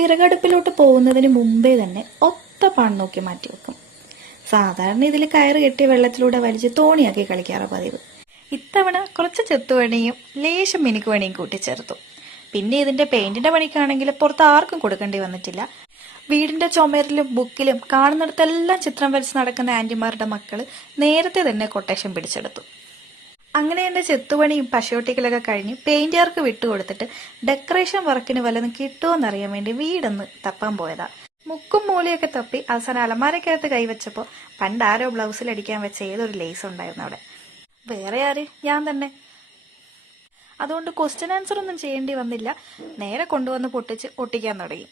വിറകടുപ്പിലോട്ട് പോകുന്നതിന് മുമ്പേ തന്നെ ഒത്ത പാൺ നോക്കി മാറ്റി വെക്കും. സാധാരണ ഇതിൽ കയറ് കെട്ടി വെള്ളത്തിലൂടെ വലിച്ച് തോണിയാക്കി കളിക്കാറ് പതിവ്. ഇത്തവണ കുറച്ച് ചെത്തുപണിയും ലേശം മിനുക്കുപണിയും കൂട്ടിച്ചേർത്തു. പിന്നെ ഇതിന്റെ പെയിന്റിന്റെ പണിക്കാണെങ്കിൽ പുറത്ത് ആർക്കും കൊടുക്കേണ്ടി വന്നിട്ടില്ല. വീടിന്റെ ചുമരിലും ബുക്കിലും കാണുന്നിടത്തെല്ലാം ചിത്രം വരച്ച് നടക്കുന്ന ആന്റിമാരുടെ മക്കള് നേരത്തെ തന്നെ കൊട്ടേഷൻ പിടിച്ചെടുത്തു. അങ്ങനെ എന്റെ ചെത്തുപണിയും പശയൊട്ടിക്കലൊക്കെ കഴിഞ്ഞ് പെയിന്റുകാർക്ക് വിട്ടുകൊടുത്തിട്ട് ഡെക്കറേഷൻ വർക്കിന് വല്ലതും കിട്ടുമോന്നറിയാൻ വേണ്ടി വീടൊന്ന് തപ്പാൻ പോയതാ. മുക്കും മൂലയൊക്കെ തപ്പി അവസാനം അലമാരക്കകത്ത് കൈവച്ചപ്പോ പണ്ടാരോ ബ്ലൗസിൽ അടിക്കാൻ വെച്ച ഏതൊരു ലേസ് ഉണ്ടായിരുന്നു അവിടെ. വേറെ ആര്, ഞാൻ തന്നെ. അതുകൊണ്ട് ക്വസ്റ്റ്യൻ ആൻസർ ഒന്നും ചെയ്യേണ്ടി വന്നില്ല. നേരെ കൊണ്ടുവന്ന് പൊട്ടിച്ച് ഒട്ടിക്കാൻ തുടങ്ങി.